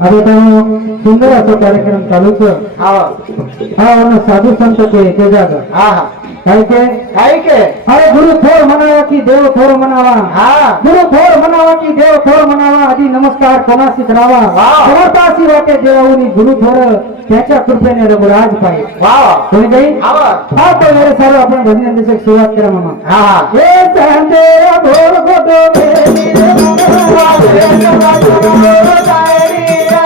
आता तो सुंदर असा कार्यक्रम चालूच हा हा साधू संत ते ते जाग हा हा काय ते काय के अरे गुरु थोर म्हणावा की देव थोर म्हणावा हा गुरु थोर म्हणावा की देव थोर म्हणावा आधी नमस्कार कोणाशी करावा. समर्थाशी वाटे देवाहुनी गुरु थोर त्याच्या कृपेने रघुराज पाहिजे कोणी काही हा हा वेळे सर्व आपण सुरुवात करा मामा हा हा हे संदेह भोर गोटो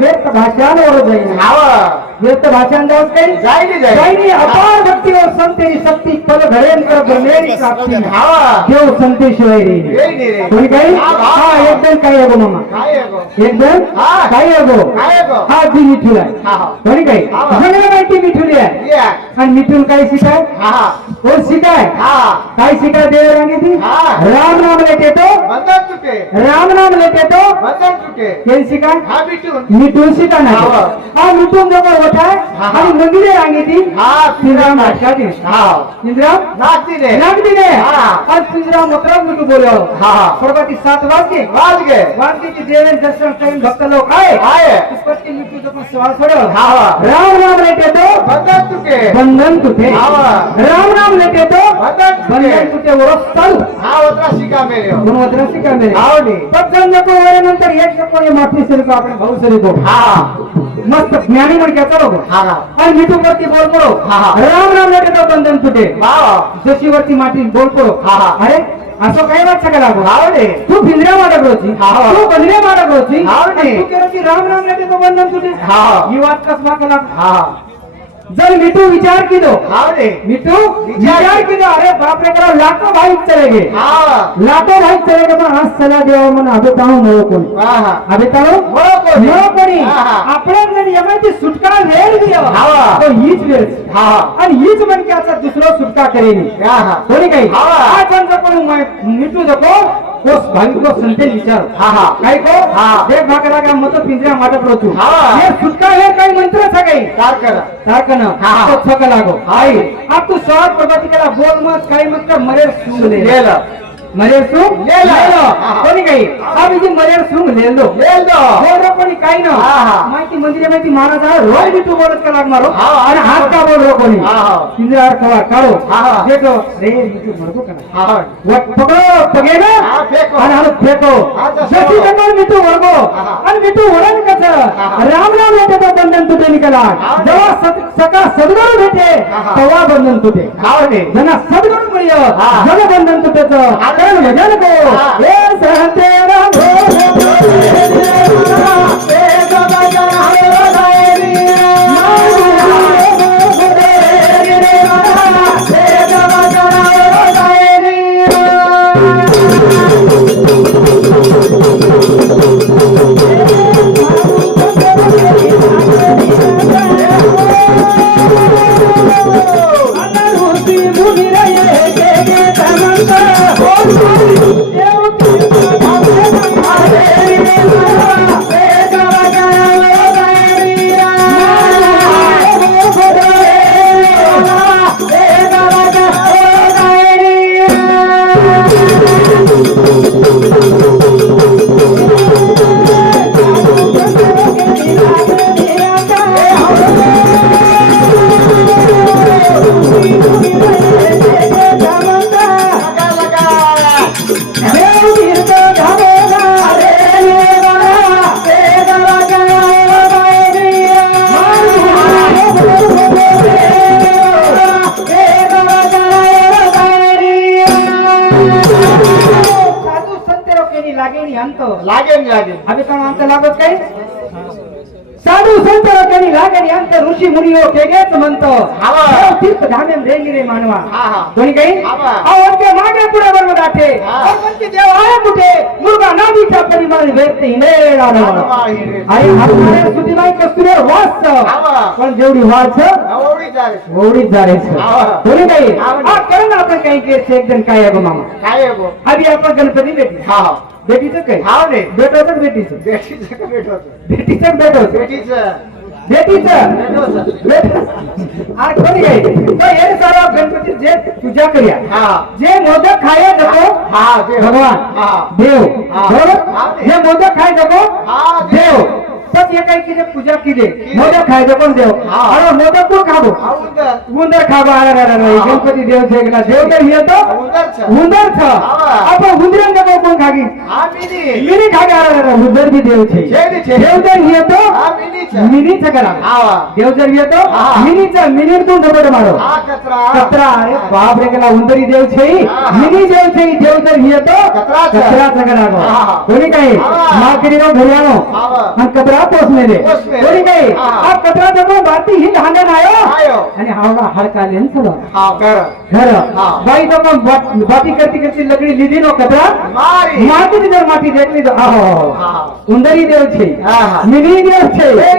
व्यक्त भाषांवर जाईल हा. व्यक्त जाऊन काही जाय काही अपार भक्ती व संतेची शक्ती पल घडेल कर ब्रह्मेरी प्राप्ती. हा. देव काही? हा, एकदम काही अगो मामा? एकदम हा. काही अगो? हा ती मिठूल आहे. कोणी काही? हा. सगळं माहिती मिठुली आहे. आणि मिठून काय शिकाय? हा. हा कोण शिकाय? हा. काय शिकाय देव सांगितली हा. राम नाम लेते तो. बंधन चुके. राम नाम लेते तो. बंधन चुके. कोण शिकाय? हा बिटून मिठून शिका ना हा. मिठून जवळ होत हा. आणि मंदिरे सांगितली हा. पिंजराम नाटकात हा. पिंजराम नाचती रे नागदी ने हा. आज पिंजराम मकरम मिठू बोलो हा. प्रभाती सात वाजते वाज गे वाजते देवेन दर्शन करून भक्त लोक आहे आहे. पत्ती मिठूचं पण सवाल सोडव. हा. राम नाम लेते तो. बंधन चुके बंधन तुटे हा. राम नाम लेते तो. बंधन तुटे चालू. हा शिका मेरे हो. म्हणून शिका मेरे. नको एक हे माफी सरिको आपण भाऊ सरिको हा. मस्त ज्ञानी लोक हा हा. आणि मिठू वरती बोल पडो. हा, हा. राम नाम लेते तो बंधन तुटे वाव जशीवरती माती बोल पडो. हा, हा. अरे असं काही वाच सगळा हाव रे तू रोची हा, हा. तू बंद्र्या माडक रोची हाव रे. आणि तू केलं राम नाम लेते तो बंधन तुटे हा. ही वाट कस वाकला हा. जर मिठू विचार हाव रे. मिठू विचार विचार किदो अरे बाप रे करा लाखो भाई चले गए लाखो भाई चले गए पण आज चला देवा मन ताणू नव कोणी. हा हा. ताणू नव कोणी. नव कोणी. आपल्या जर यमाची सुटका वेळ हा. तो हीच वेळ. आणि हीच मनक्याचा दुसरा सुटका हा हा. कोणी काही. हा. पण जको मिठू जको कोस भाई को संते विचार। हा हा. काय को? हा. एक भाकरा का मत पिंजरा माटक रोचू हा. हे सुटका हे काही मंत्र सगळे कार करा सारखं ना हा, हा. तो थक लागो. आई अब तू सहज प्रगती केला. बोल मत काही मत का मरेर सूंग ले गेलं मरेर सूंग ले लो. ले लो. हा, हा. कोणी काही अब इथे मरेर सूंग ले लो बोल कोणी काही ना हा, हा. माहिती मंदिरे माहिती महाराज आहे रोज मी तू बोलत का लागणार हो. हा, हा. आणि हात का बोल रो कोणी हा, हा. पिंजरा कवा काढो हा, हा. देखो रे मी तू मरतो का? हा वट पकडो पगे ना हा, फेको. आणि हात फेको हा, तसं. जशी जन्म मी तू वळगो हा. आणि मी तू वळण कसं हा. राम राम येते तो बंधन तुटे निकला हा. जेव्हा सका सद्गुरू भेटे हा, हा. तेव्हा बंधन रे जना सद्गुरू मिळय हा. जग बंधन तुटेच हा. कारण भजन को हा. हे सहते हरिओ केगेच म्हणतो तीर्थ धामेम रे रे मानवा कोणी काही अवघ्या मागे पुढे बरोबर जाते देव आहे कुठे मुलगा नादीच्या परिमाण व्यक्ती हिंदेला आणि हरणारे सुधीबाई कस्तुरे वाच पण जेवढी वाच ओवढीच जारे कोणी काही करण आपण काही के एक जण काय आहे मामा काय आधी आपण गणपती भेटले हा बेटीचं काही हा रे भेटवत बेटीचं बेटीचं भेटवत बेटीचं भेटवत बेटीचं भेटीच. आठवण घे तर हे सर्व गणपती जे पूजा करूया जे मोदक खाया जगो भगवान. देव. बरोबर? हे मोदक खाय जगो देव. पण हे काही मोदक खायचं पण देव. अरे मोदक कोण खाबो उंदर खाबो अरे गणपती देव शेकला देव तर उंदर खा आपण उंदरन जगो कोण खागी मिनी खागे अरे उंदर भी देव छे देव तर ಮಿನಿ ಚಕರ ದೇವ್ તો મિની છે. મિનિટ તું ધબડ મારો. કતરા. અરે બાપ રે કેલા ઉંદરી દેવ છે મિની જેવ છે દેવ ધરવીએ તો કતરા ચકરા કો. કોની કહી આ લકડી લીધી નો કતરા માટી દેવ છે મિની દેવ છે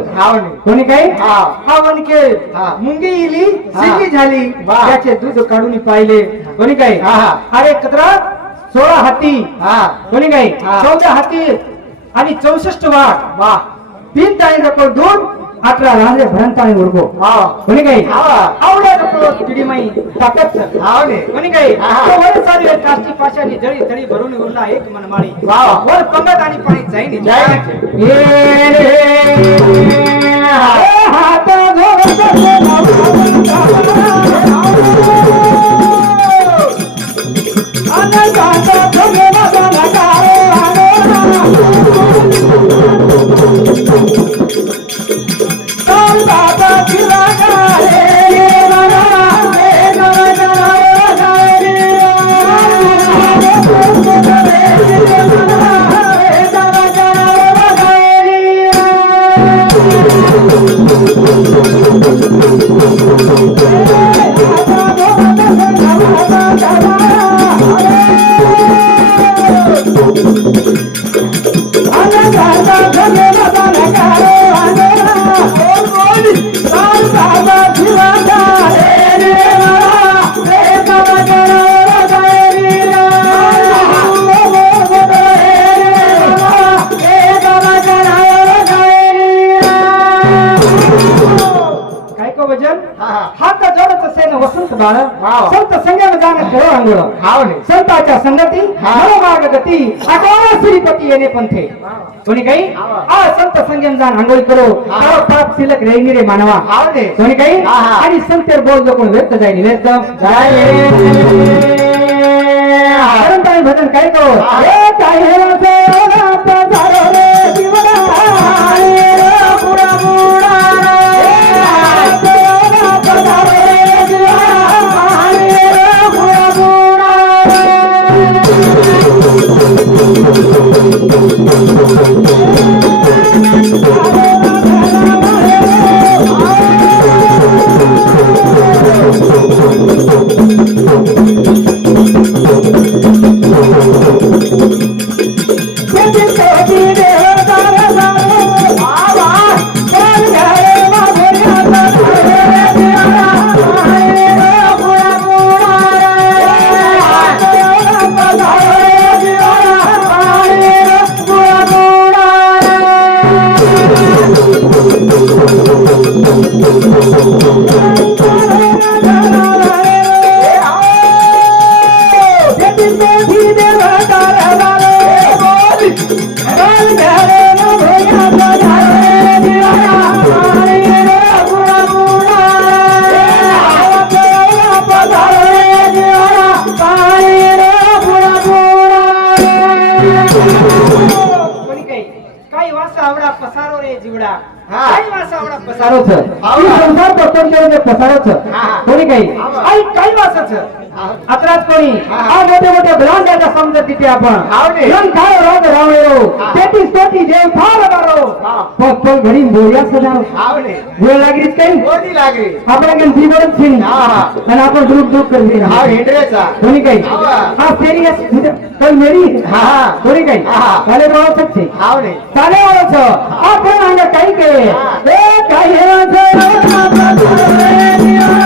दिवस. कोणी काही? हवन मुंगी इली सिंगी झाली. त्याचे दूध काढून पाहिले. कोणी काही? अरे कचरा सोळा हाती. कोणी काही? चौदा हाती आणि चौसष्ट वाट वा. तीन ताई रको दूध अठरा राजे भरंत आणि उरगो कोणी काही? आवडा रको तिडी माई ताकद. कोणी काही? हजार वेळ काष्टी पाशाने जळी तळी भरून उरला एक मनमाळी. वा वर पंगत आणि पाणी जाईन जाईन हाता Hey! संताच्या संगती हा. मार्ग गती आकारा श्रीपती येणे पंथे कोणी काही हा. आ संत संगम जाण आंघोळी करो हा. पाप शिल्लक रेंगी रे मानवा कोणी काही हा, हा. आणि संतेर बोल कोण व्यक्त जाईल व्यक्त भजन काय तो हा. अत्रात कोणी हा. आ मोठे मोठे ब्रांड्याचा समजत तिथे आपण ने. रंग रावळेरो हा. तेहतीस कोटी देव फार बारो हा. पग पग घडी बोया ने वेळ लागलीच काही कोणी लागे आपल्याकडे जीवनच छिनी हा, हा. आणि आपण दुरुप दुरुप करते हा हेंड्रेचा कोणी काही हा. हा सिरियस कल मेरी हा, हा. कोणी काही हा. चाले बोलत छे चाले बोलत आपण अंग काही के हा. ए काही हाव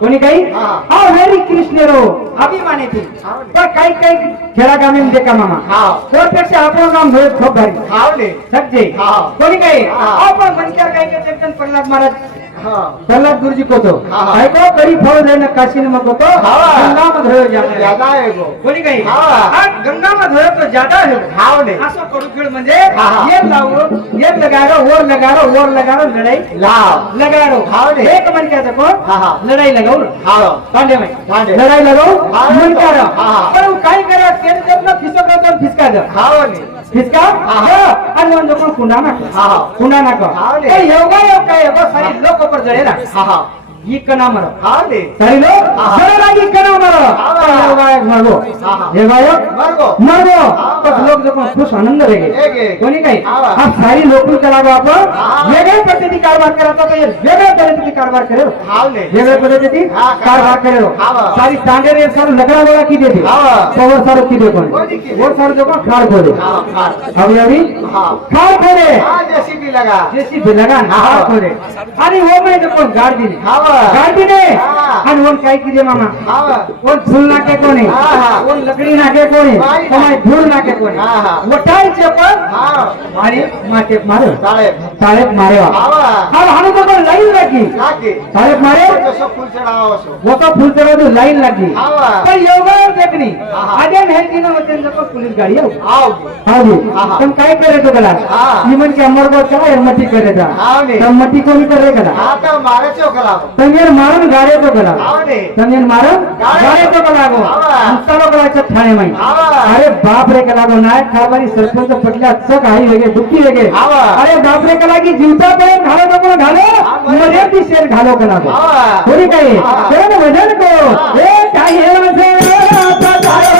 कोणी काही? हा. हा. व्हेरी कृष्णेरो. अभिमाने हाव. पण काही काही खेळागामी देखा मामा? हाव. त्यापेक्षा आपण काम होईल खूप भारी. हाव ने सच्चे हाव. कोणी काही? हा. आपण मनक्यार काही प्रल्हाद महाराज. हा प्रल्हाद गुरुजी कोतो हा. ऐको करी जाईन काशी न मग होतो हा. गंगा में धोयो ज्यादा आहे गो कोणी काही हा. हा, गंगा में धोयो तो ज्यादा है हाव ने असं करू खेळ म्हणजे हा, हा. ये लावो ये लगारो और लगारो और लगारो लढाई लाव लगारो हाव ने. एक मन क्या देखो हा, हा. लढाई लगाओ हाव पांडे में पांडे. लढाई लगाओ हा. मन क्या हा, हा. पण काय करा तेल जपलं फिसक होतं फिसका दे हाव ने फिसका हा. हो, आणि वन लोक कुंडा नाक हा, हा. कुंडा नाक हाव ने. योगा योग काय योग सारी लोक पर जळेला हा हा ಈ ಕಣ ಮರ हाव ने ಸರಿ ಲೋ ಹಾ. ಸರಳಾಗಿ ಕಣ ಮರ ಹಾ. ಯೋಗಾಯಕ್ ಮಾಡ್ಬೋ ಹಾ, ಹಾ. योगायोग मरगो मरबो हा. बस लोक जर खुश आनंद हेगे. रहेगे कोणी काही हा. हा सारी लोक चलावं आपण हा. वेगळ्या पद्धती कारभार करायचा तर वेगळ्या पद्धती कारभार करेल हाव ने वेगळ्या पद्धती हा, कारभार करेल हा. सारी स्टँडर्ड एक सार लकड़ा वाला की देते हा. पवर सारो की देखो कोणी की दे? और सारो देखो खाड़ खोदे हाव हाव अभी अभी हा खाड़ खोदे हा जेसीबी लगा जैसी भी लगा ना हा. खाड़ खोदे आणि वो मैं देखो गाड़ दिली हाव गाड़ दिले हा. आणि वन काय की दे मामा? हाव कोण फुल नाके कोणी? हा, हा. कोण लकडी नाके कोणी? नाही, कोण नाही. धूळ नाके कोणी? हा, हा. તાળેક મારેવા હા હાને તો લાઈન રાખી તાળેક મારે મોટો ફૂલ ચડાવતો લાઈન રાખી પણ યોગા દેખની આજે હેલ્થીનો વચન જકો પોલીસ ગાડી આવ હાજી તમ કાઈ કરે તો કલા ઈ મન કે અમર બોલ ચલા એમટી કરે તા તમ મટી કોની કરે કલા હા તો મારે ચો કલા તમ યાર મારન ગાડે તો કલા તમ યાર મારન ગાડે તો કલા ગો ઉસ્તાનો કલા ચ ઠાણે માઈ અરે બાપ રે કલા ગો નાયક ખાવાની સરપંચ પટલા ચક હારી લગે દુખી લગે અરે બાપ રે કલા की जीवचा पर्यंत घालो तो पण घालो हा, बरोबर. मध्ये ती शेर घालो गो हा. कोणी काही हा. कोण वजन को हा. काही हे म्हणते पताळे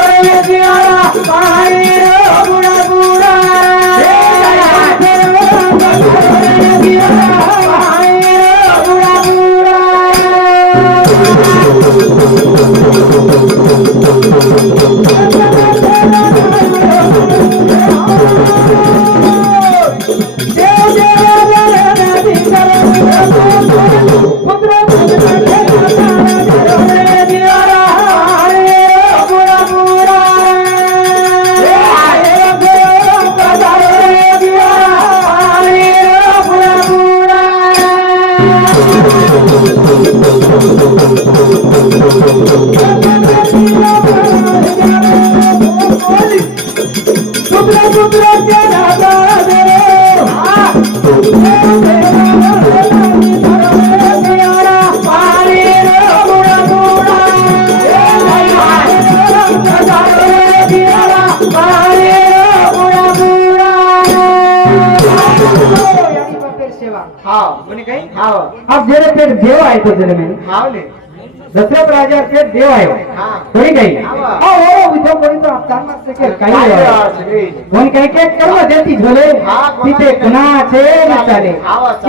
अब जेरे पेट देव आहे तो जन्म में हाव नी दशरथ राजा पेट देव आहे हा कोणी काही हा. हो उद्धव कोणी तो आपला काही काय आहे. सगळी कोण काही काही कर्म देती झोले हा, कोणाचे तिथे कुणाचे न चाले हावा, चाले.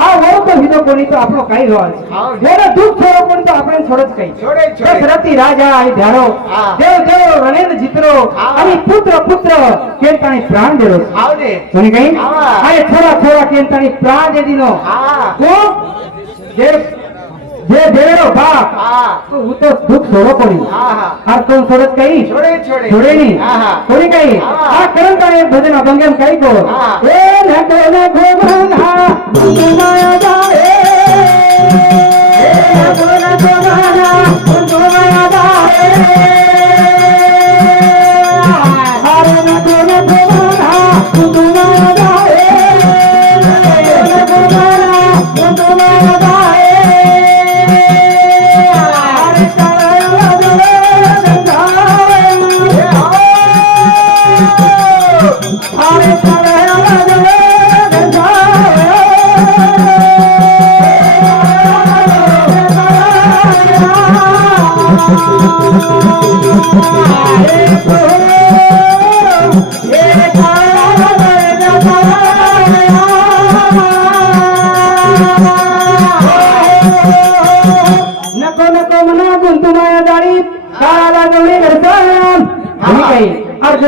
આ વરો હિનો કોની તો આપણો કઈ રોલ જેને દુઃખ છોડો પણ તો આપણે છોડ જ કઈ. છોડે છોડે. રતિ રાજા આઈ ધારો. દેવ દેવ રણેન જીતરો. અને પુત્ર પુત્ર કેમ તાણી પ્રાણ દેરો. આવને જોની કઈ? આ છોરા થોડા કેમ તાણી પ્રાણ દે દીનો. હા. કોણ? જે હે દેડો બાપ તો હું તો દુઃખ છોડો કોની આ કોણ છોડત કઈ છોડે છોડે છોડે ની કોની કઈ આ કરમ કાળે ભજન અભંગ એમ કઈ કહો એ નટે ને ગોવન હા ગુનાય જાવે એ ગોના ગોવાના ગોવાના જાવે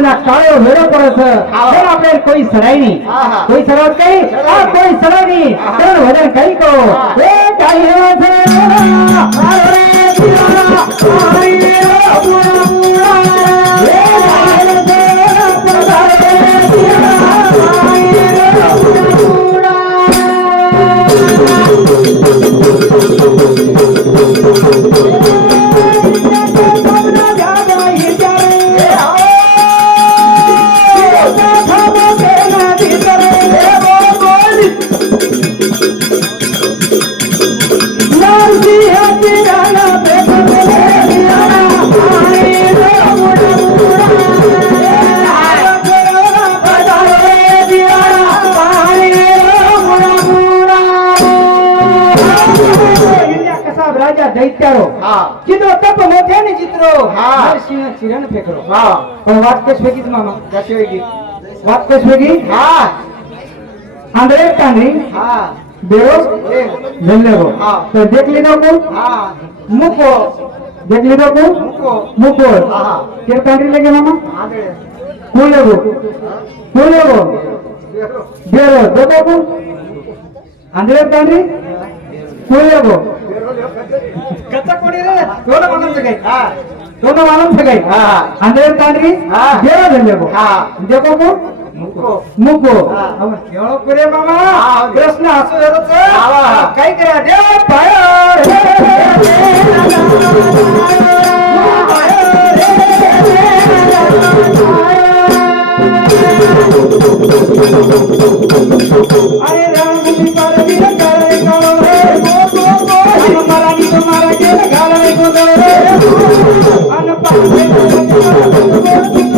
अर्जुना काळो वेळो परत तर आपल्याला कोई सराय नाही हा, हा. कोई सरावत काही हा, कोई सराय नाही हा. तर भजन काही को हा. હા કીધો તપ મોઢે ને ચિત્રો હા સિંહ ચિરણ ફેકરો હા પણ વાત કશ વેગી મામા કશ વેગી વાત કશ વેગી હા આંધળે કાંધી હા બેરો જલ્લેવો હા તો દેખલી નો કો હા મુકો દેખલી નો કો મુકો મુકો હા કેર કાંધી લાગે મામા આંધળે કુલેવો કુલેવો બેરો દોતો કો આંધળે કાંધી કુલેવો రెండు మనం అదే తండ్రి దేవదల్లేము ఇంకేకోకు ముగ్గు ಕೇಳೋಕ್ರೆ ಮಾಮ ಕೃಷ್ಣ ಹಸು ಇರುತ್ತೆ ಕೈ ಕರೆ ದೇವಪ್ಪ ಅರೆ ರಾಮ तुम्हाला केलं